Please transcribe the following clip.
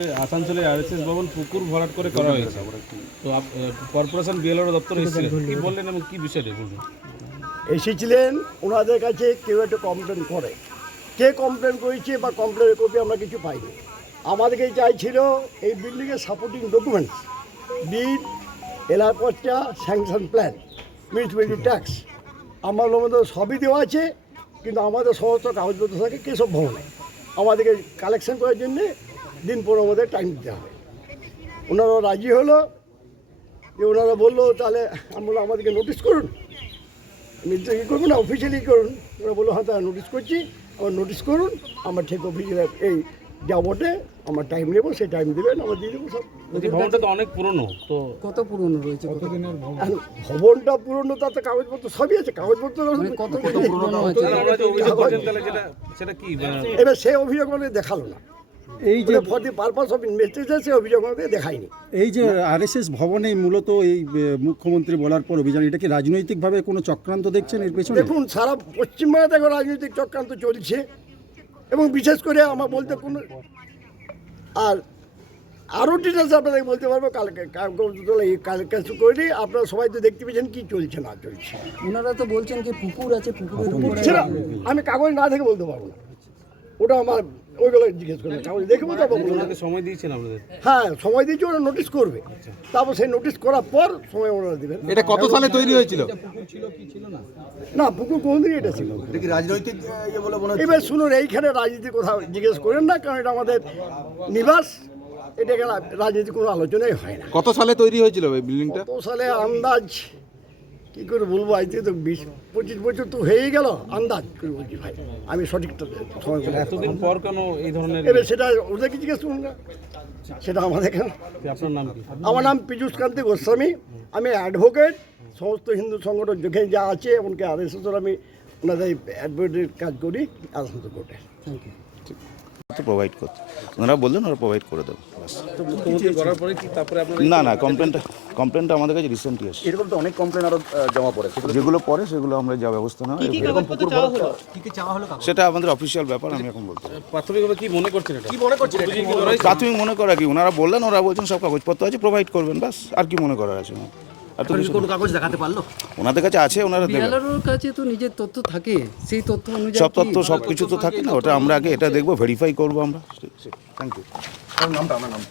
আসানসোলে আরএসএস ভবন পুকুর ভরাট করে করা হয়েছে। তো কর্পোরেশন বিএলআর দপ্তর এসেছিলেন, কি বললেন এবং কি বিষয়টা বলুন? এসেছিলেন, ওনাদের কাছে কেউ একটা কমপ্লেন করে, কে কমপ্লেন করেছে বা কমপ্লেনের কপি আমরা কিছু পাইনি। আমাদেরকে চাইছিল এই বিল্ডিংয়ের সাপোর্টিং ডকুমেন্টস, বিল, এলার খরচা, স্যাংশন প্ল্যান, মিউনিসিপ্যালিটি ট্যাক্স, আমার মধ্যে সবই দেওয়া আছে, কিন্তু আমাদের সমস্ত কাগজপত্র থাকে কেশব ভবনে। আমাদেরকে কালেকশন করার জন্যে দিন 15 মধ্যে টাইম দিতে হবে। ওনারা রাজি হলো, যে ওনারা বললো তাহলে আমরা আমাদেরকে নোটিশ করুন, নির্দেশ করবো না, অফিসিয়ালি করুন। ওরা বললো হ্যাঁ তারা নোটিশ করছি, আমার নোটিশ করুন, আমার ঠিক অফিসিয়াল এই যা বটে আমার টাইম নেবো, সেই টাইম দেবেন, আমরা দিয়ে দেবো সব। ভবনটা তো অনেক পুরনো, তো কত পুরনো রয়েছে? কতদিনের এখন ভবনটা পুরনো, তাতে কাগজপত্র সবই আছে, কাগজপত্র কত পুরনো আছে? সেটা কি এবার সে অভিযোগ আমাদের দেখালো না। এই যে for the purpose of investigation সে অভিযোগ আমাদের দেখায়নি। এই যে আরএসএস ভবনে মূলত এই মুখ্যমন্ত্রী বলার পর অভিযান, এটা কি রাজনৈতিকভাবে কোনো চক্রান্ত দেখছেন এর পেছনে? দেখুন, সারা পশ্চিমবাংলাতে এখন রাজনৈতিক চক্রান্ত চলছে, এবং বিশেষ করে আমার বলতে কোনো আর আরও ডিটেলস আপনাদের বলতে পারবো কালকে, কালকে করে আপনারা সবাই তো দেখতে পেয়েছেন কী চলছে না চলছে। ওনারা তো বলছেন যে পুকুর আছে, পুকুরের উপরে সেটা আমি কাগজ না দেখে বলতে পারবো না, ওটা আমার ওইগুলো জিজ্ঞেস করবেন, কাগজ দেখবো তারপর বলবো। ওনাকে সময় দিয়েছেন আপনাদের? হ্যাঁ, সময় দিয়েছি, ওরা নোটিশ করবে, তারপর সেই নোটিশ করার পর সময় ওনারা দেবেন। এটা কত সালে তৈরি হয়েছিল? না, পুকুর কোনদিনই এটা ছিল না। এটা কি রাজনৈতিক বলে মনে হচ্ছে? এবার শুনুন, এইখানে রাজনীতি কোথাও জিজ্ঞেস করেন না, কারণ এটা আমাদের নিবাস, এটা এখানে রাজনীতি কোনো আলোচনাই হয় না। কত সালে তৈরি হয়েছিল এই বিল্ডিংটা? কত সালে আন্দাজ কী করে বলবো, আজ থেকে তো 20-25 বছর তো হয়েই গেল, আন্দাজ করে বলছি ভাই, আমি সঠিকটা সময় বলতে পারবো না। এতদিন পর কেন এই ধরনের? এবার সেটা ওদেরকে জিজ্ঞেস করুন না, সেটা আমাদের কেন। আপনার নাম কি? আমার নাম পীযূষ কান্তি গোস্বামী, আমি অ্যাডভোকেট, সমস্ত হিন্দু সংগঠন যেখানে যা আছে, এমনকি আরএসএসের আমি ওনাদের অ্যাডভোকেটের কাজ করি আসানসোল কোর্টে। Thank you. প্রোভাইড করতে ওনারা বললেন, ওরা প্রোভাইড করে দেবো। তো মুখ্যমন্ত্রী করার পরে কি তারপরে আপনারা? না, কমপ্লেনটা আমাদের কাছে রিসেন্টলি আসছে। এরকম তো অনেক কমপ্লেন আরো জমা পড়ে, যেগুলো পরে সেগুলো আমরা যা ব্যবস্থা নেওয়া এরকম পুকুর ভরাট কি কি চাওয়া হলো? সেটা আমাদের অফিসিয়াল ব্যাপার, আমি এখন বলতে পারবো না। প্রাথমিকভাবে কি মনে করছেন এটা? কি মনে করছেন? প্রাথমিক মনে করা কি, ওনারা বললেন, ওরা বলছেন সব কাগজপত্র আছে, প্রোভাইড করবেন, ব্যাস। আর কি মনে করার আছে? আর তো কিছু কোনো কাগজ দেখাতে পারলো? ওনাদের কাছে আছে, ওনারা দেবেন। বিএলআরওর কাছে তো নিজের তথ্য থাকে, সেই তথ্য অনুযায়ী সব তথ্য সব কিছু তো থাকে না, ওটা আমরা আগে এটা দেখবো, ভেরিফাই করবো আমরা। Thank you. নামটা আমার নাম